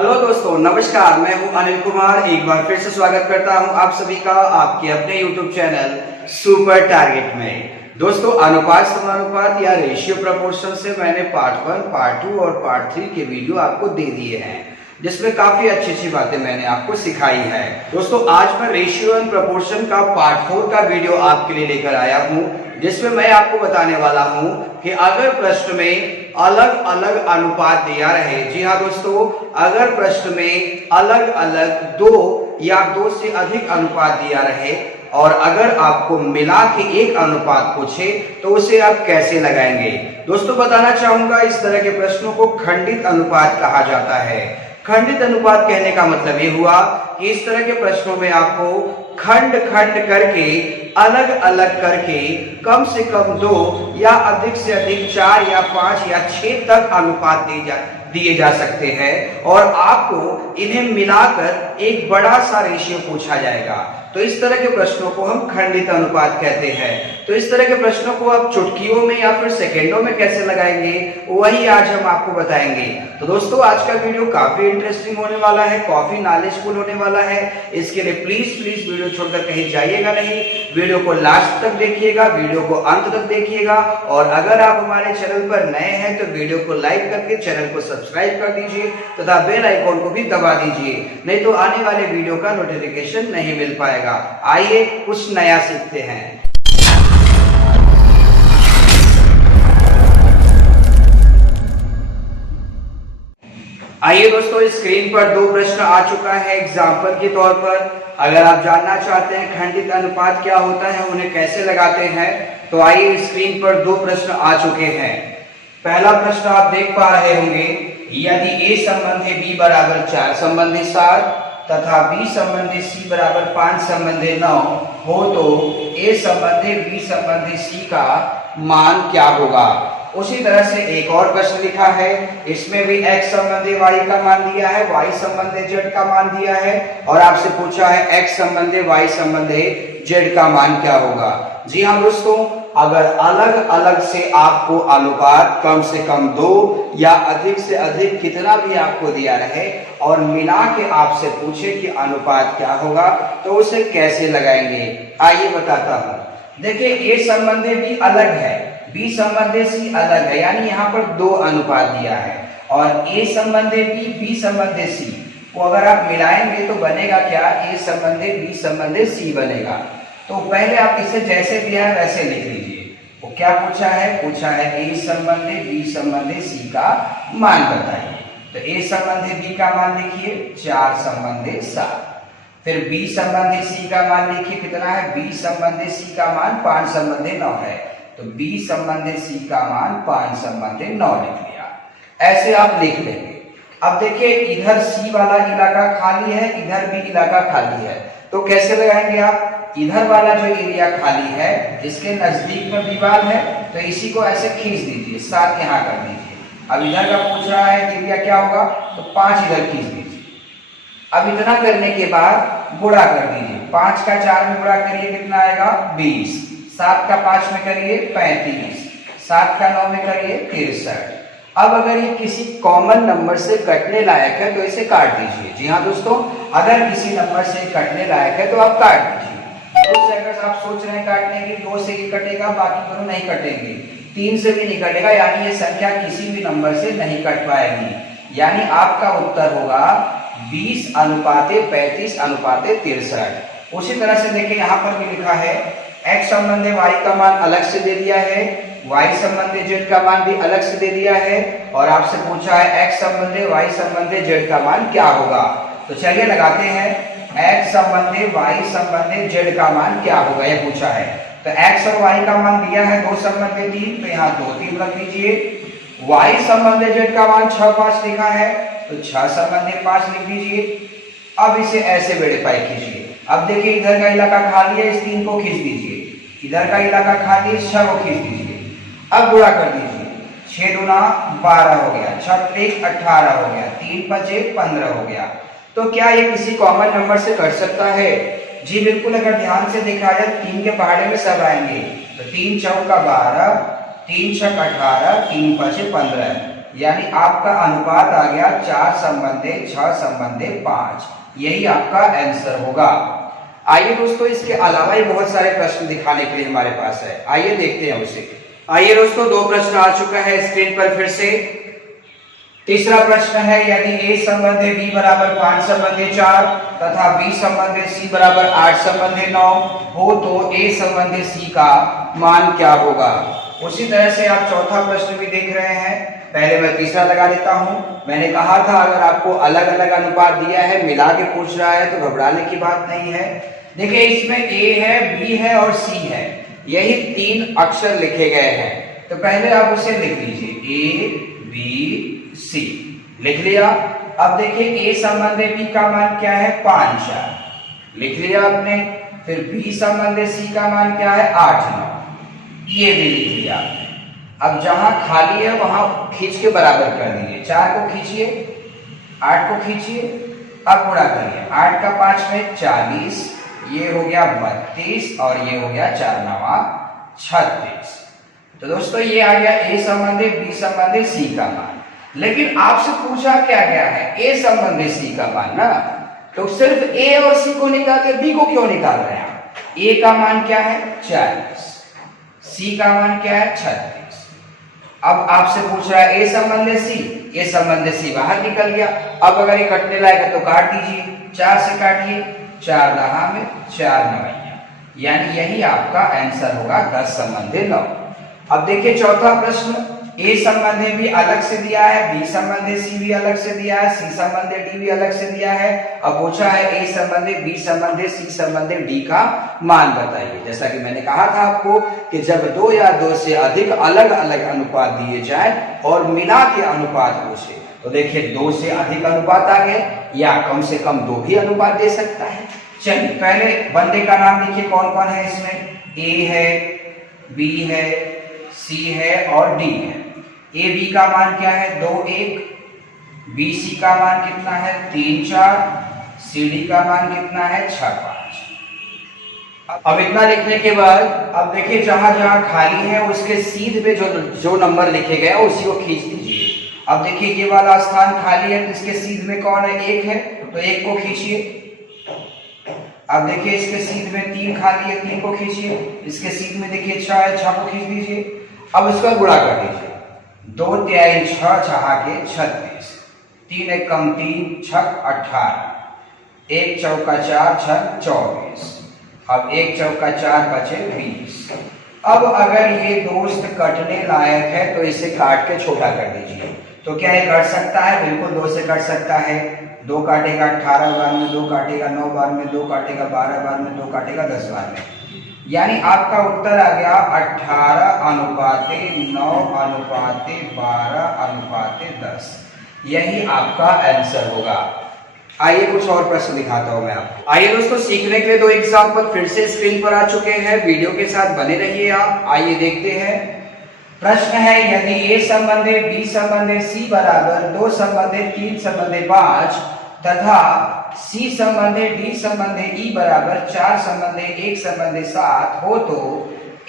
Hello दोस्तों, नमस्कार। मैं हूं अनिल कुमार। एक बार फिर से स्वागत करता हूं आप सभी का आपके अपने YouTube चैनल सुपर टारगेट में। दोस्तों, अनुपात समानुपात या रेशियो प्रपोर्शन से मैंने पार्ट 1, पार्ट 2 और पार्ट 3 के वीडियो आपको दे दिए हैं, जिसमें काफी अच्छी बातें मैंने आपको सिखाई है। दोस्तों, आज मैं रेशियो एंड प्रपोर्शन का पार्ट 4 का वीडियो आपके लिए लेकर आया हूं, जिसमें मैं आपको बताने वाला हूं कि अगर प्रश्न में अलग अलग अनुपात दिया रहे, जी हाँ दोस्तों, अगर प्रश्न में अलग अलग दो या दो से अधिक अनुपात दिया रहे और अगर आपको मिला के एक अनुपात पूछे तो उसे आप कैसे लगाएंगे। दोस्तों, बताना चाहूंगा, इस तरह के प्रश्नों को खंडित अनुपात कहा जाता है। खंडित अनुपात कहने का मतलब ये हुआ कि इस तरह के प्रश्नों में आपको खंड खंड करके अलग अलग करके कम से कम 2 या अधिक से अधिक 4 या 5 या 6 तक अनुपात दिए जा सकते हैं और आपको इन्हें मिलाकर एक बड़ा सा रेशियो पूछा जाएगा। तो इस तरह के प्रश्नों को हम खंडित अनुपात कहते हैं। तो इस तरह के प्रश्नों को आप चुटकियों में या फिर सेकेंडों में कैसे लगाएंगे, वही आज हम आपको बताएंगे। तो दोस्तों, आज का वीडियो काफी इंटरेस्टिंग होने वाला है, काफी नॉलेजफुल होने वाला है। इसके लिए प्लीज वीडियो छोड़कर कहीं जाइएगा नहीं, वीडियो को लास्ट तक देखिएगा, वीडियो को अंत तक देखिएगा। और अगर आप हमारे चैनल पर नए हैं तो वीडियो को लाइक करके चैनल को सब्सक्राइब कर दीजिए तथा बेल आइकॉन को भी दबा दीजिए, नहीं तो आने वाले वीडियो का नोटिफिकेशन नहीं मिल पाएगा। आइए कुछ नया सीखते हैं। आइए दोस्तों, स्क्रीन पर 2 प्रश्न आ चुका है एग्जाम्पल के तौर पर। अगर आप जानना चाहते हैं खंडित अनुपात क्या होता है, उन्हें कैसे लगाते हैं, तो आइए स्क्रीन पर 2 प्रश्न आ चुके हैं। पहला प्रश्न आप देख पा रहे होंगे, यदि a संबंधी b बराबर 4 संबंधी 7 तथा b संबंधी c बराबर 5 संबंधी 9 हो तो a संबंधी b संबंधी c का मान क्या होगा। उसी तरह से एक और प्रश्न लिखा है, इसमें भी x संबंधी y का मान दिया है, y संबंधी z का मान दिया है और आपसे पूछा है x संबंधी y संबंधी z का मान क्या होगा। जी हाँ दोस्तों, अगर अलग अलग से आपको अनुपात कम से कम 2 या अधिक से अधिक कितना भी आपको दिया रहे और मिला के आपसे पूछे कि अनुपात क्या होगा, तो उसे कैसे लगाएंगे, आइए बताता हूं। देखिए, a संबंधी b अलग है, b संबंधी c अलग है, यानी यहाँ पर 2 अनुपात दिया है और a संबंधी b, b संबंधी c को अगर आप मिलाएंगे तो बनेगा क्या, a संबंधी b संबंधी c बनेगा। तो पहले आप इसे जैसे दिया है वैसे लिख लीजिए। वो क्या पूछा है, पूछा है a संबंधी b संबंधी c का मान बताइए। तो a संबंधी b का मान लिखिए 4 संबंधी 7, फिर b संबंधी c का मान लिखिए, कितना है, b संबंधी c का मान 5 संबंधी 9 है, तो b संबंधी c का मान 5 संबंधी 9 लिख लिया। ऐसे आप लिख लेंगे। अब देखिए, इधर c वाला इलाका खाली है, इधर भी इलाका खाली है, तो कैसे लगाएंगे आप। इधर वाला जो एरिया खाली है, जिसके नजदीक में दीवार है, तो इसी को ऐसे खींच दीजिए, 7 यहाँ कर दीजिए। अब इधर का पूछ रहा है एरिया क्या होगा, तो 5 इधर खींच दीजिए। अब इतना करने के बाद गुणा कर दीजिए, 5 का 4 में गुणा करिए, कितना आएगा 20, 7 का 5 में करिए 35, 7 का 9 में करिए 63। अब अगर ये किसी कॉमन नंबर से कटने लायक है तो इसे काट दीजिए। जी हाँ दोस्तों, अगर किसी नंबर से कटने लायक है तो आप काट दीजिए। 2 से अगर आप सोच रहे हैं काटने की, 2 से ही कटेगा, बाकी दोनों नहीं कटेंगे, 3 से भी नहीं कटेगा, यानी ये संख्या किसी भी नंबर से नहीं कट पाएगी। यानी आपका उत्तर होगा 20:35:63। उसी तरह से देखिए, यहाँ पर भी लिखा है x संबंधी y का मान अलग से दे दिया है, y संबंधी z का मान भी अलग से दे दिया है और आपसे पूछा है x संबंधी y संबंधी z का मान क्या होगा। तो चलिए लगाते हैं, x संबंधी y संबंधी z का मान क्या होगा, यह पूछा है। तो x और y का मान दिया है 2 संबंधी 3, तो यहाँ 2 3 रख लीजिए। y संबंधी z का मान 6 5 लिखा है, तो 6 संबंधी 5 लिख दीजिए। अब इसे ऐसे वेरीफाई कीजिए। अब देखिए, इधर का इलाका खाली है, इस 3 को खींच दीजिए, इधर का इलाका खाली है, 6 को खींच दीजिए। अब गुणा कर दीजिए, 6 दूना 12 हो गया, 6 1 18 हो गया, 3 5 15 हो गया। तो क्या ये किसी कॉमन नंबर से कट सकता है? जी बिल्कुल। अगर ध्यान से देखा जाए 3 के पहाड़े में सब आएंगे, तो 3 चौका 12, 3 छक 18, 3 5 15, यानी आपका अनुपात आ गया 4:6:5। यही आपका आंसर होगा। आइए दोस्तों, इसके अलावा ही बहुत सारे प्रश्न दिखाने के लिए हमारे पास है, आइए देखते हैं उसे। आइए दोस्तों, 2 प्रश्न आ चुका है स्क्रीन पर फिर से। तीसरा प्रश्न है, यदि a संबंधी b बराबर 5 संबंधी 4 तथा b संबंधी c बराबर 8 संबंधी 9 हो तो a संबंधी c का मान क्या होगा। उसी तरह से आप चौथा प्रश्न भी देख रहे हैं। पहले मैं तीसरा लगा देता हूं। मैंने कहा था अगर आपको अलग अलग अनुपात दिया है, मिला के पूछ रहा है तो घबराने की बात नहीं है। देखिए, इसमें a है, b है और c है, यही 3 अक्षर लिखे गए हैं। तो पहले आप उसे लिख लीजिए, a b c लिख लिया। अब देखिए, a संबंधी b का मान क्या है, 5 4 लिख लिया आपने। फिर b संबंधी c का मान क्या है, 8 9, ये भी लिख लिया। अब जहां खाली है वहां खींच के बराबर कर दीजिए। 4 को खींचिए, 8 को खींचिए, अब गुणा करिए। 8 का 5 में 40, ये हो गया 32 और ये हो गया 4 9 36। तो दोस्तों, ये आ गया a संबंधी b संबंधी c का मान। लेकिन आपसे पूछा क्या गया है, a संबंधी c का मान ना, तो सिर्फ a और c को निकाल के b को क्यों निकाल रहे हैं। a का मान क्या है, 40, c का मान क्या है, 36। अब आपसे पूछ रहा है a संबंधी c, a संबंधी c बाहर निकल गया। अब अगर ये कटने लायक है तो काट दीजिए। 4 से काटिए, 4 दहा में 4 नवैया, यानी यही आपका आंसर होगा 10 संबंधी 9। अब देखिए चौथा प्रश्न, a संबंधी भी अलग से दिया है, b संबंधी c भी अलग से दिया है, c संबंधी d भी अलग से दिया है। अब पूछा है a संबंधी b संबंधी c संबंधी d का मान बताइए। जैसा कि मैंने कहा था आपको कि जब 2 या 2 से अधिक अलग अलग अनुपात दिए जाए और मिला के अनुपात पूछे, तो देखिए 2 से अधिक अनुपात आ गए या कम से कम 2 भी अनुपात दे सकता है। चलिए पहले बंदे का नाम देखिए कौन कौन है इसमें, a है, b है, c है और d है। a b का मान क्या है, 2 1, b c का मान कितना है, 3 4, c d का मान कितना है, 6 5। अब इतना लिखने के बाद अब देखिए जहां जहां खाली है उसके सीध पे जो नंबर लिखे गए उसी को खींच दीजिए। अब देखिए ये वाला स्थान खाली है तो इसके सीध में कौन है, 1 है, तो 1 को खींचिए। अब देखिए इसके सीध में 3 खाली है, 3 को खींचिए। इसके सीध में देखिए 6 है, 6 को खींच दीजिए। अब इसका गुणा कर दीजिए, 2 3 6 6 के 36, 3 1 कम 3 6 18, 1 चौका 4 6 24। अब 1 चौका 4 बचे 20। अब अगर ये दोस्त कटने लायक है तो इसे काट के छोटा कर दीजिए। तो क्या ये कट सकता है, बिल्कुल 2 से कट सकता है। 2 काटेगा 18 बार में, 2 काटेगा 9 बार में, 2 काटेगा 12 बार में, 2 काटेगा 10 बार में, यानी आपका उत्तर आ गया 18:9:12:10। यही आपका आंसर होगा। आइए कुछ और प्रश्न दिखाता हूं मैं आपको। आइए दोस्तों, सीखने के लिए 2 एग्जाम्पल फिर से स्क्रीन पर आ चुके हैं, वीडियो के साथ बने रहिए आप। आइए देखते हैं। प्रश्न है, यदि a संबंधी b संबंधी c बराबर 2 संबंधी 3 संबंधी 5 तथा c संबंधी d संबंधी e बराबर 4 संबंधी 1 संबंधी 7 हो तो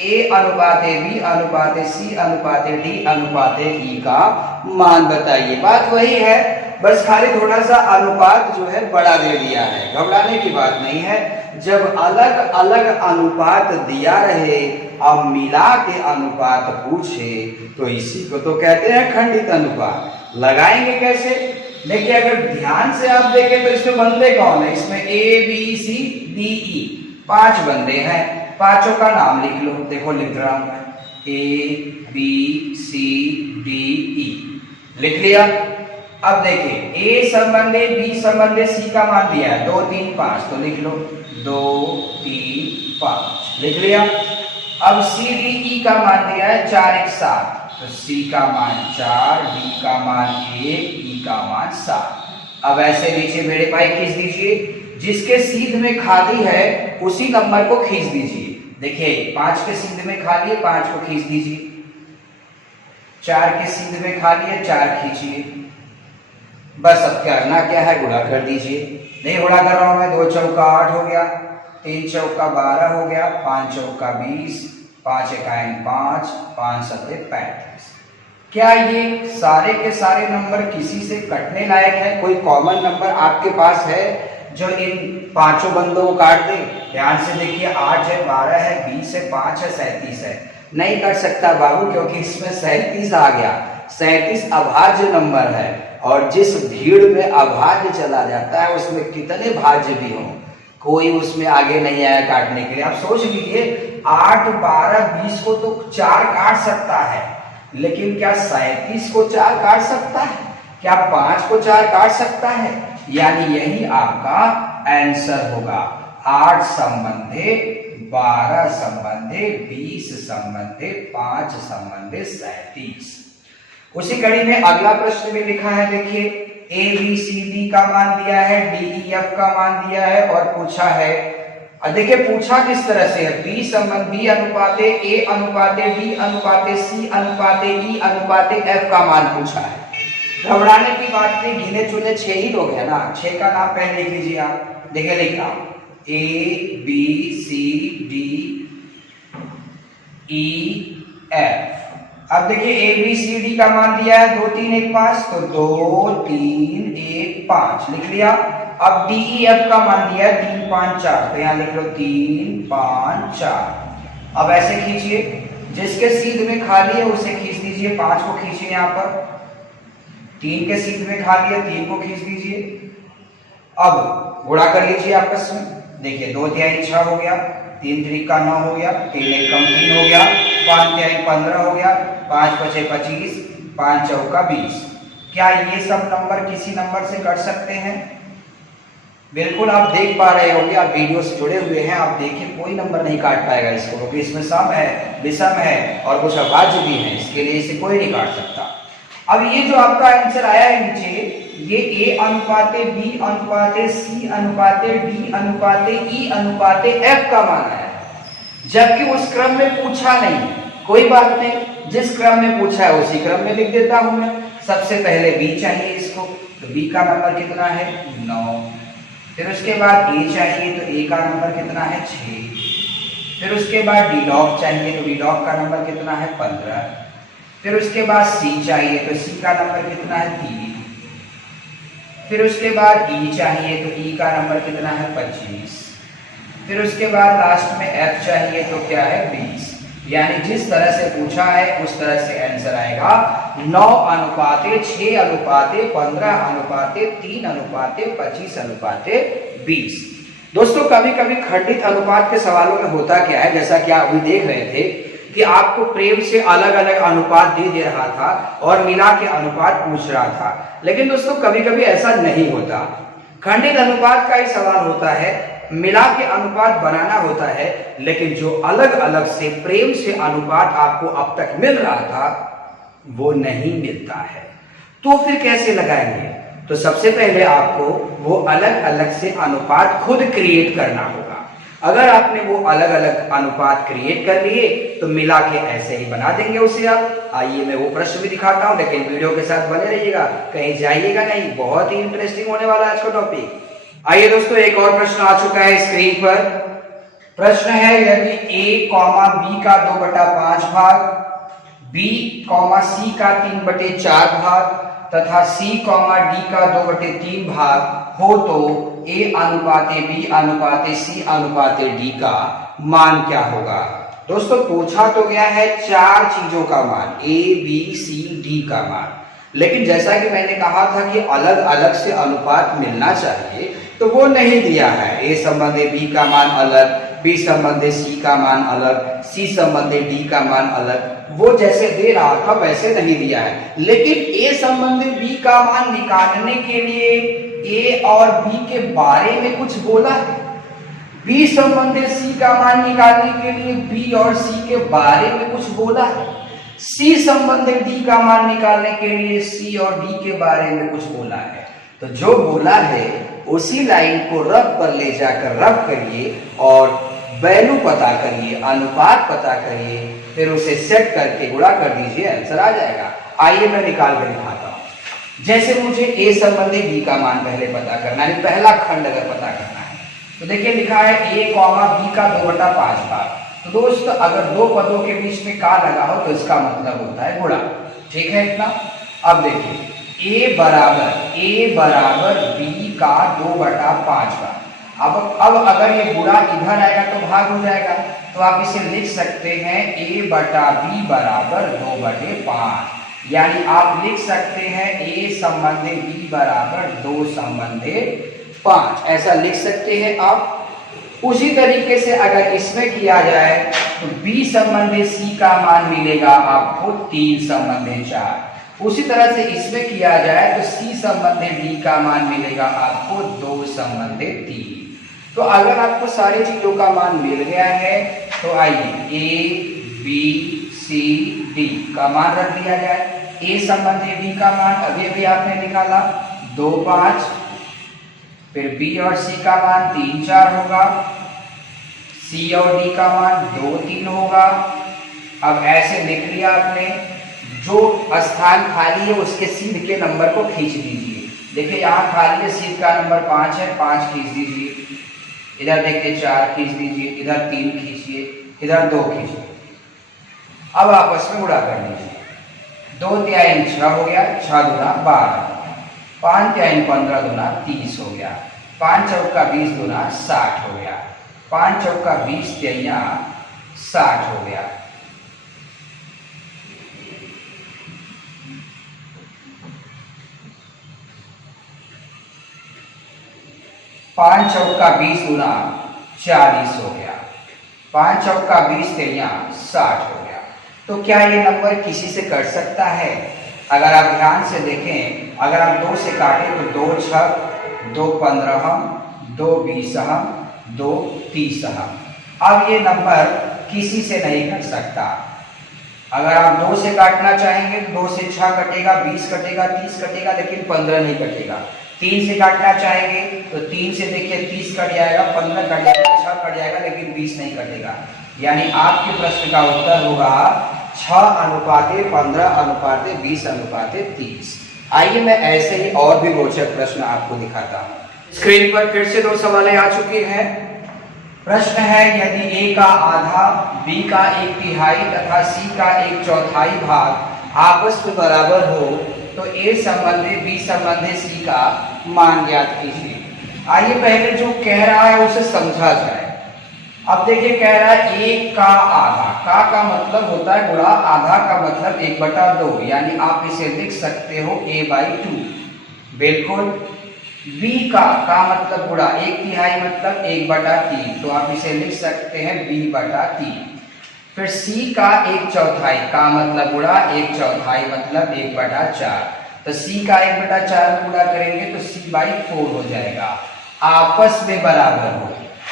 a अनुपात b अनुपात c अनुपात d अनुपात e का मान बताइए। बात वही है, बस खाली थोड़ा सा अनुपात जो है बड़ा दे दिया है, घबराने की बात नहीं है। जब अलग अलग अनुपात दिया रहे अब मिला के अनुपात पूछे तो इसी को तो कहते हैं खंडित अनुपात। लगाएंगे कैसे, देखिए अगर ध्यान से आप देखें तो इसमें बंदे कौन है, इसमें a b c d e 5 बंदे हैं। पांचों का नाम लिख लो, देखो लिख रहा हूं मैं, a b c d e लिख लिया। अब देखिए a संबंधी b संबंधी c का मान दिया है 2 3 5, तो लिख लो 2 3 5 लिख लिया। अब c d e का मान दिया है 4 1 7, तो c का मान 4, d का मान 1, e का मान 7। अब ऐसे नीचे मेरे भाई खींच दीजिए, जिसके सीध में खाली है उसी नंबर को खींच दीजिए। देखिए 5 के सीध में खाली है, 5 को खींच दीजिए। 4 के सीध में खाली है, 4 खींचिए। बस अब करना क्या है, गुणा कर दीजिए। नहीं गुणा कर रहा हूं मैं, 2 चौका 8 हो गया, 3 चौका 12 हो गया, 5 चौका 20, 5 इकाई 5, 5 सत्ते 35। क्या ये सारे के सारे नंबर किसी से कटने लायक है? कोई कॉमन नंबर आपके पास है जो इन पांचों बंदों को काट दे? ध्यान से देखिए, 8 है, 12 है, 20 है, 5 है, 37 है। नहीं कर सकता बाबू, क्योंकि इसमें 37 आ गया। 37 अभाज्य नंबर है, और जिस भीड़ में अभाज्य चला जाता है उसमें कितने भाज्य भी हों, कोई उसमें आगे नहीं आया काटने के लिए। आप सोच लीजिए, 8, 12, 20 को तो 4 काट सकता है, लेकिन क्या 37 को 4 काट सकता है? क्या 5 को 4 काट सकता है? यानी यही आपका आंसर होगा। 8 संबंधे, 12 संबंधे, 20 संबंधे, 5 संबंधे 37। उसी कड़ी में अगला प्रश्न में लिखा है, देखिए ए बी सी डी का मान दिया है, डी ई एफ का मान दिया है, और पूछा है, देखिए पूछा किस तरह से है, बी संबंध बी अनुपाते ए अनुपाते डी अनुपाते सी अनुपाते ई अनुपाते एफ का मान पूछा है। घबराने की बात नहीं, गिने चुने 6 ही लोग हैं ना, 6 का नाम पहले लिख लीजिए आप। देखिए लिख रहा हूं, A B C D E F. अब देखिए ए बी सी डी का मान दिया है 2 3 1 5, तो 2 3 1 5 लिख लिया। अब डी ई एफ का मान दिया है 3 5 4, तो यहां लिख लो 3 5 4। अब ऐसे खींचिए, जिसके सीध में खाली है उसे खींच दीजिए, 5 को खींचिए यहां पर। 3 के सीध में खाली है, 3 को खींच दीजिए। अब गुणा कर लीजिए आपस में। देखिए 2 3 6 हो गया, 3 3 का 9 हो गया, 3 1 कम 3 हो गया, 5 3 15 हो गया, 5 5 25, 5 4 20। क्या ये सब नंबर किसी नंबर से कट सकते हैं? बिल्कुल आप देख पा रहे होंगे, आप वीडियो से जुड़े हुए हैं, आप देखिए कोई नंबर नहीं काट पाएगा इसको, क्योंकि इसमें सम है, विषम है और कुछ अभाज्य भी है, इसके लिए इसे कोई नहीं काट सकता। अब ये जो आपका आंसर आया है नीचे, ये ए अनुपाते बी अनुपाते सी अनुपाते डी अनुपाते ई अनुपाते एफ का मान आया है, जबकि उस क्रम में पूछा नहीं। कोई बात नहीं, जिस क्रम में पूछा है उसी क्रम में लिख देता हूं मैं। सबसे पहले बी चाहिए इसको, तो बी का नंबर कितना है? 9। फिर उसके बाद ए चाहिए, तो ए का नंबर कितना है? 6। फिर उसके बाद डी लॉग चाहिए, तो डी लॉग का नंबर कितना है? 15। फिर उसके बाद सी चाहिए, तो सी का नंबर कितना है? 3। फिर उसके बाद ई चाहिए, तो ई का नंबर कितना है? 25। फिर उसके बाद लास्ट में एफ चाहिए, तो क्या है? 20। यानी जिस तरह से पूछा है उस तरह से आंसर आएगा। 9 अनुपाते 6 अनुपाते 15 अनुपाते 3 अनुपाते 25 अनुपाते 20। दोस्तों कभी कभी खंडित अनुपात के सवालों में होता क्या है, जैसा कि आप अभी देख रहे थे कि आपको प्रेम से अलग अलग अनुपात दे रहा था और मिला के अनुपात पूछ रहा था, लेकिन दोस्तों कभी कभी ऐसा नहीं होता। खंडित अनुपात का ही सवाल होता है, मिला के अनुपात बनाना होता है, लेकिन जो अलग अलग से प्रेम से अनुपात आपको अब तक मिल रहा था वो नहीं मिलता है। तो फिर कैसे लगाएंगे? तो सबसे पहले आपको वो अलग अलग से अनुपात खुद क्रिएट करना होगा। अगर आपने वो अलग अलग अनुपात क्रिएट कर लिए तो मिला के ऐसे ही बना देंगे उसे आप। आइए मैं वो प्रश्न भी दिखाता हूं, लेकिन वीडियो के साथ बने रहिएगा, कहीं जाइएगा नहीं, बहुत ही इंटरेस्टिंग होने वाला है आज का टॉपिक। आइए दोस्तों एक और प्रश्न आ चुका है स्क्रीन पर। प्रश्न है, यदि a, b का 2/5 भाग, b, c का 3/4 भाग तथा c, d का 2/3 भाग हो तो a अनुपाते b अनुपाते c अनुपाते d का मान क्या होगा? दोस्तों पूछा तो गया है 4 चीजों का मान, a, b, c, d का मान, लेकिन जैसा कि मैंने कहा था कि अलग अलग से अनुपात मिलना चाहिए, तो वो नहीं दिया है। a संबंधी b का मान अलग, b संबंधी c का मान अलग, c संबंधी d का मान अलग, वो जैसे दे रहा था वैसे नहीं दिया है। लेकिन a संबंधी b का मान निकालने के लिए a और b के बारे में कुछ बोला है, b संबंधी c का मान निकालने के लिए b और c के बारे में कुछ बोला है, c संबंधी d का मान निकालने के लिए c और d के बारे में कुछ बोला है। तो जो बोला है उसी लाइन को रफ पर ले जाकर रफ करिए और वैल्यू पता करिए, अनुपात पता करिए, फिर उसे सेट करके गुणा कर दीजिए, आंसर आ जाएगा। आइए मैं निकाल कर दिखाता हूं। जैसे मुझे a संबंधी b का मान पहले पता करना है, पहला खंड अगर पता करना है, तो देखिए लिखा है a, b का 2/5 भाग। तो दोस्त अगर दो पदों के बीच में का लगा हो तो इसका मतलब होता है गुणा। ठीक है इतना। अब देखिए ए बराबर बी का 2/5 का। अब अगर ये गुणा इधर आएगा तो भाग हो जाएगा, तो आप इसे लिख सकते हैं a बटा b बराबर 2/5, यानी आप लिख सकते हैं a संबंधी b बराबर 2 संबंधी 5, ऐसा लिख सकते हैं आप। उसी तरीके से अगर इसमें किया जाए तो b संबंधी c का मान मिलेगा आपको 3 संबंधी 4। उसी तरह से इसमें किया जाए तो c संबंधी d का मान मिलेगा आपको 2 संबंधी 3। तो अगर आपको सारी चीजों का मान मिल गया है तो आइए a b c d का मान रख दिया जाए। a संबंधी d का मान अभी आपने निकाला 2 5, फिर b और c का मान 3 4 होगा, c और d का मान 2 3 होगा। अब ऐसे लिख लिया आपने, जो स्थान खाली है उसके सीध के नंबर को खींच दीजिए। देखिए यहाँ खाली है, सीध का नंबर 5 है, 5 खींच दीजिए। इधर देखिए 4 खींच दीजिए, इधर 3 खींचिए, इधर 2 खींचिए। अब आपस में गुणा कर लीजिए। 2 तिहाई 6 हो गया, 6 दूना 12, 5 तिहाई 15 दूना 30 हो गया, 5 चौका 20 दूना 60 हो गया, 5 चौका 20 तिहाइया 60 हो गया। पांच चौका 20 गुना 40 हो गया, 5 चौका 20 तिहाइया 60 हो गया। तो क्या ये नंबर किसी से कट सकता है? अगर आप ध्यान से देखें, अगर आप 2 से काटें तो 2 6, 2 15, 2 20, 2 30। अब ये नंबर किसी से नहीं कट सकता। अगर आप 2 से काटना चाहेंगे तो 2 से 6 कटेगा, 20 कटेगा, 30 कटेगा, लेकिन 15 नहीं कटेगा। 3 से काटना चाहेंगे तो 3 से देखिए 30 कट जाएगा, 15 कट जाएगा, 6 कट जाएगा, लेकिन 20 नहीं कटेगा। यानी आपके प्रश्न का उत्तर होगा 6:15:20:30। आइए मैं ऐसे ही और भी रोचक प्रश्न आपको दिखाता हूँ। स्क्रीन पर फिर से 2 सवालें आ चुकी हैं। प्रश्न है, यदि a का आधा, b का 1/3 तथा c का 1/4 भाग आपस में बराबर हो तो a संबंधी b संबंधी c का मान ज्ञात कीजिए। आइए पहले जो कह रहा है उसे समझा जाए। अब देखिए कह रहा है 1 का आधा, का मतलब होता है गुणा, आधा का मतलब 1/2, यानी आप इसे लिख सकते हो a/2। बिल्कुल। b का मतलब गुणा, 1/3 मतलब 1/3, तो आप इसे लिख सकते हैं b/3। फिर c का 1/4 का मतलब गुणा, 1/4 मतलब 1/4, तो c का 1/4 गुणा करेंगे तो c/4 हो जाएगा। आपस में बराबर हो,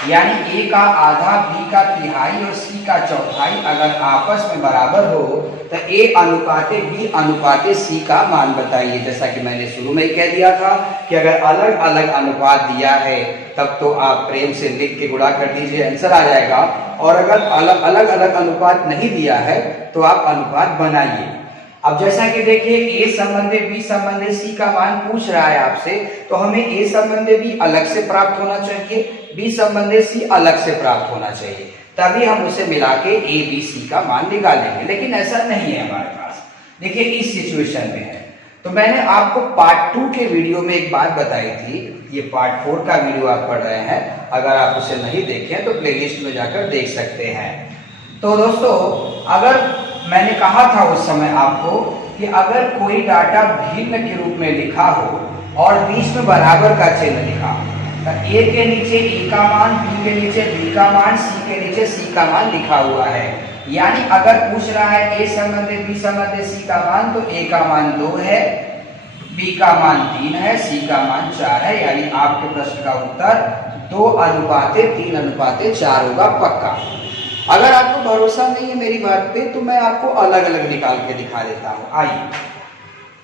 यानी a का आधा, b का तिहाई और c का चौथाई अगर आपस में बराबर हो तो a अनुपाते b अनुपाते c का मान बताइए। जैसा कि मैंने शुरू में ही कह दिया था कि अगर अलग अलग अनुपात दिया है तब तो आप प्रेम से लिख के गुणा कर दीजिए, आंसर आ जाएगा। और अगर अलग अलग अनुपात नहीं दिया है तो आप अनुपात बनाइए। अब जैसा कि देखिए a संबंधी b संबंधी c का मान पूछ रहा है आपसे, तो हमें a संबंधी b अलग से प्राप्त होना चाहिए, b संबंधी c अलग से प्राप्त होना चाहिए, तभी हम उसे मिला के a b c का मान निकालेंगे। लेकिन ऐसा नहीं है हमारे पास। देखिए इस सिचुएशन में है, तो मैंने आपको पार्ट 2 के वीडियो में एक बात बताई थी, ये पार्ट 4 का वीडियो आप पढ़ रहे हैं। अगर आप उसे नहीं देखें तो प्लेलिस्ट में जाकर देख सकते हैं। तो दोस्तों, अगर मैंने कहा था उस समय आपको कि अगर कोई डाटा भिन्न के रूप में लिखा हो और बीच में बराबर का चिन्ह लिखा हो, तो a के नीचे a का मान, b के नीचे b का मान, c के नीचे c का मान लिखा हुआ है। यानी अगर पूछ रहा है a संबंधी b संबंधी c का मान, तो a का मान 2 है, b का मान 3 है, c का मान 4 है। यानी आपके प्रश्न का उत्तर 2:3:4 होगा पक्का। अगर आपको भरोसा नहीं है मेरी बात पे तो मैं आपको अलग अलग निकाल के दिखा देता हूँ। आइए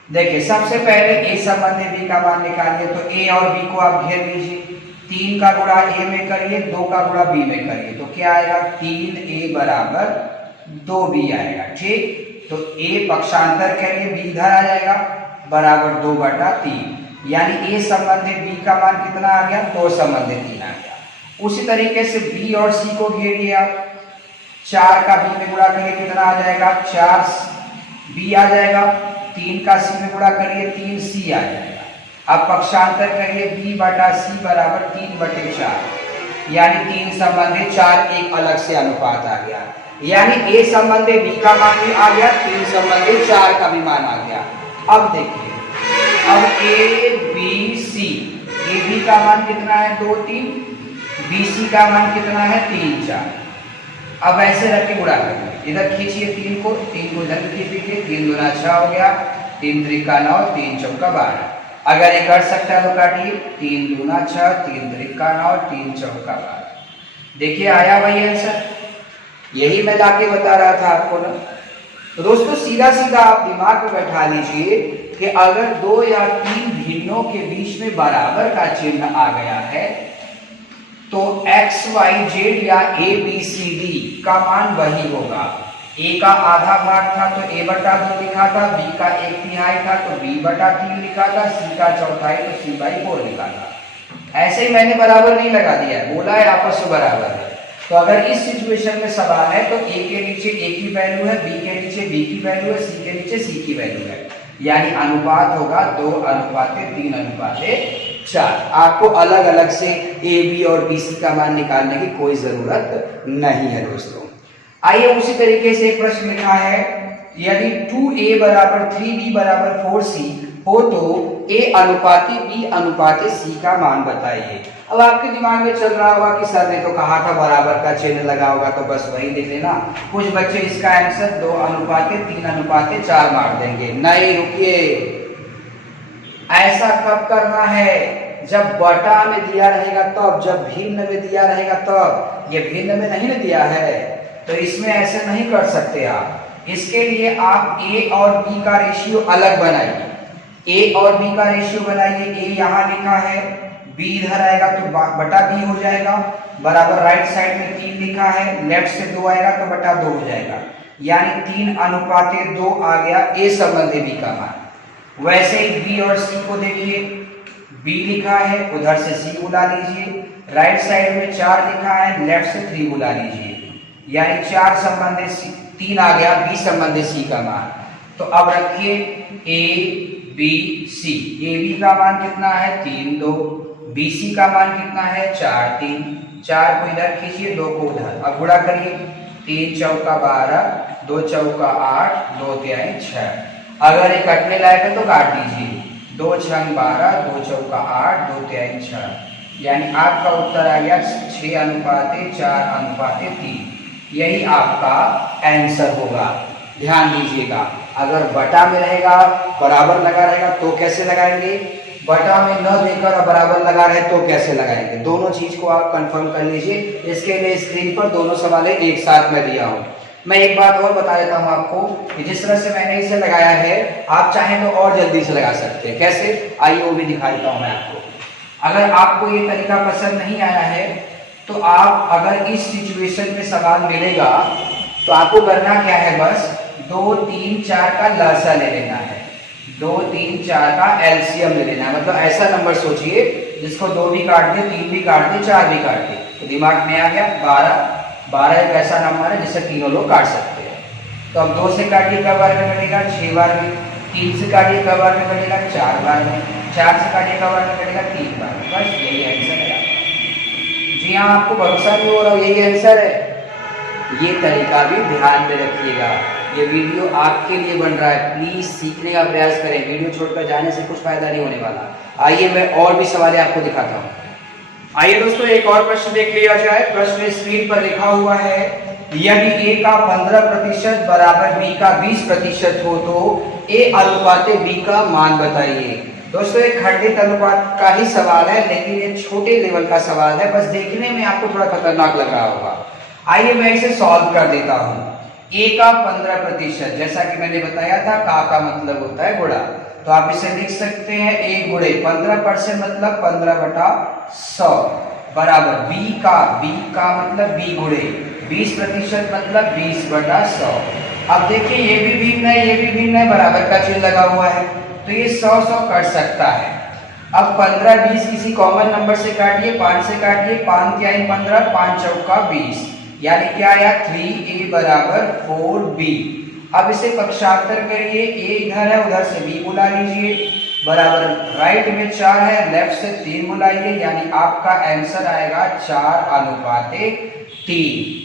देखिए, सबसे पहले a संबंधी b का मान निकालिए, तो a और b को आप घेर लीजिए। 3 का गुणा a में करिए, 2 का गुणा b में करिए, तो क्या आएगा 3a बराबर 2b आएगा। ठीक, तो a पक्षांतर करिए, b इधर आ जाएगा, बराबर 2/3। यानी a संबंधी b का मान कितना आ गया, 2 संबंधी 3 आ गया। उसी तरीके से b और c को घेरिए आप, 4 का b में गुणा करिए, कितना आ जाएगा 4 बी आ जाएगा, 3 का सी में गुणा करिए 3c आ जाएगा। अब पक्षांतर करिए b बटा c बराबर 3/4, यानी 3 संबंधी 4 एक अलग से अनुपात आ गया, यानी a संबंधी b का मान भी आ गया, 3 संबंधी 4 का भी मान आ गया। अब देखिए, अब a b c, a b का मान कितना है 2 3, b c का मान कितना है 3 4। अब ऐसे रख के गुणा करिए, इधर खींचिए 3 को इधर खींच दीजिए, 3 दूना 6 हो गया, 3 त्रिका 9, 3 चौका 12। अगर ये कर सकता है तो काटिए, 3 दूना 6, 3 त्रिका 9, 3 चौका 12। देखिए आया वही आंसर, यही मैं लाके बता रहा था आपको ना। तो दोस्तों सीधा सीधा आप दिमाग में बैठा लीजिए कि अगर 2 या 3 भिन्नों के बीच में बराबर का चिन्ह आ गया है तो x y z या a b c d का मान वही होगा। a का आधा भाग था तो a बटा 2 लिखा था, b का 1/3 था तो b बटा 3 लिखा था, c का चौथाई तो c/4 लिखा था। ऐसे ही मैंने बराबर नहीं लगा दिया है, बोला है आपस में बराबर है। तो अगर इस सिचुएशन में सवाल है तो a के नीचे a की वैल्यू है, b के नीचे b की वैल्यू है, c के नीचे c की वैल्यू है, यानी अनुपात होगा 2:3:4। आपको अलग अलग से ए बी और बी सी का मान निकालने की कोई जरूरत नहीं है दोस्तों। आइए उसी तरीके से एक प्रश्न लिखा है, यदि 2a बराबर 3b बराबर 4c हो तो a अनुपाती b अनुपाती c का मान बताइए। अब आपके दिमाग में चल रहा होगा कि सर ने तो कहा था बराबर का चिन्ह लगा होगा तो बस वही लिख लेना। कुछ बच्चे इसका आंसर 2:3:4 मार देंगे। नहीं, रुकिए, ऐसा कब करना है जब बटा में दिया रहेगा तब, जब भिन्न में दिया रहेगा तब। ये भिन्न में नहीं दिया है तो इसमें ऐसे नहीं कर सकते आप। इसके लिए आप a और b का रेशियो अलग बनाइए, a और b का रेशियो बनाइए। a यहाँ लिखा है, b इधर आएगा तो बटा b हो जाएगा, बराबर राइट साइड में 3 लिखा है, लेफ्ट से 2 आएगा तो बटा 2 हो जाएगा, यानी 3:2 आ गया a संबंधी b का मान। वैसे ही b और c को देखिए, b लिखा है उधर से c बुला लीजिए, राइट साइड में 4 लिखा है, लेफ्ट से 3 बुला लीजिए, यानी 4 संबंधी 3 आ गया b संबंधी c का मान। तो अब रखिए a b c, a b का मान कितना है 3 2, b c का मान कितना है 4 3, 4 को इधर खींचिए, 2 को उधर। अब गुणा करिए, 3 चौका 12, 2 चौका 8, 2 तिहाई 6। अगर ये कटने लायक है तो काट दीजिए, 2 छंग 12, 2 चौका 8, 2 तिहाई 6, यानी आपका उत्तर आ गया 6:4:3। यही आपका आंसर होगा। ध्यान दीजिएगा, अगर बटा में रहेगा बराबर लगा रहेगा तो कैसे लगाएंगे, बटा में न देकर बराबर लगा रहे तो कैसे लगाएंगे, दोनों चीज को आप कंफर्म कर लीजिए। इसके लिए स्क्रीन पर दोनों सवाल एक साथ में दिया हूं। मैं एक बात और बता देता हूं आपको कि जिस तरह से मैंने इसे लगाया है आप चाहें तो और जल्दी से लगा सकते हैं। कैसे, आइए वो भी दिखा देता हूं मैं आपको। अगर आपको ये तरीका पसंद नहीं आया है तो आप अगर इस सिचुएशन में सवाल मिलेगा तो आपको करना क्या है, बस 2 3 4 का लसा ले लेना है, 2 3 4 का एलसीएम ले लेना है। मतलब ऐसा नंबर सोचिए जिसको 2 भी काट दे, 3 भी काट दे, 4 भी काट दे, तो दिमाग में आ गया 12 एक ऐसा नंबर है जिसे तीनों लोग काट सकते हैं। तो अब 2 से काटिए कब बार में कटेगा 6 बार में, 3 से काटिए कब बार में कटेगा 4 बार में, 4 से काटिए कब बार में कटेगा 3 बार में। बस यही आंसर है। जी हाँ, आपको भरोसा नहीं हो रहा, यही आंसर है। ये तरीका भी ध्यान में रखिएगा। ये वीडियो आपके लिए बन रहा है, प्लीज सीखने का प्रयास करें, वीडियो छोड़कर जाने से कुछ फायदा नहीं होने वाला। आइए मैं और भी सवाल आपको दिखाता हूँ। आइए दोस्तों एक और प्रश्न देख लिया जाए। प्रश्न स्क्रीन पर लिखा हुआ है, यदि a का 15% बराबर b का 20% हो तो a अनुपात b का मान बताइए। दोस्तों एक खंडित अनुपात का ही सवाल है, लेकिन ये छोटे लेवल का सवाल है, बस देखने में आपको थोड़ा खतरनाक लग रहा होगा। आइए मैं इसे सॉल्व कर देता हूँ। a का 15%, जैसा कि मैंने बताया था का मतलब होता है गुणा, तो आप इसे लिख सकते हैं a गुणे 15% मतलब 15/100 बराबर b का मतलब b गुणे 20% मतलब 20/100। अब देखिए ये भी भिन्न है, ये भी भिन्न है, बराबर का चिन्ह लगा हुआ है, तो ये 100 कट सकता है। अब 15 20 किसी कॉमन नंबर से काटिए, 5 से काटिए, 5 तिहाई 15, 5 चौका 20, यानी क्या आया 3a बराबर 4b। अब इसे पक्षांतर करिए, ए इधर है उधर से बी बुला लीजिए, बराबर राइट में 4 है, लेफ्ट से 3 बुलाइए, यानी आपका आंसर आएगा 4:3।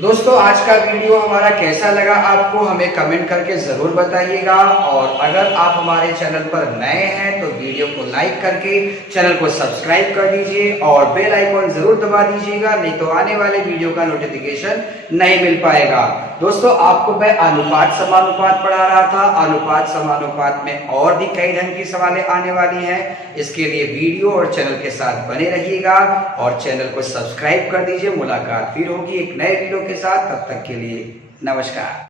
दोस्तों आज का वीडियो हमारा कैसा लगा आपको हमें कमेंट करके जरूर बताइएगा, और अगर आप हमारे चैनल पर नए हैं तो वीडियो को लाइक करके चैनल को सब्सक्राइब कर दीजिए और बेल आइकॉन जरूर दबा दीजिएगा, नहीं तो आने वाले वीडियो का नोटिफिकेशन नहीं मिल पाएगा। दोस्तों आपको मैं अनुपात समानुपात पढ़ा रहा था, अनुपात समानुपात में और भी कई ढंग की सवालें आने वाली हैं। इसके लिए वीडियो और चैनल के साथ बने रहिएगा और चैनल को सब्सक्राइब कर दीजिए। मुलाकात फिर होगी एक नए वीडियो के साथ, तब तक के लिए नमस्कार।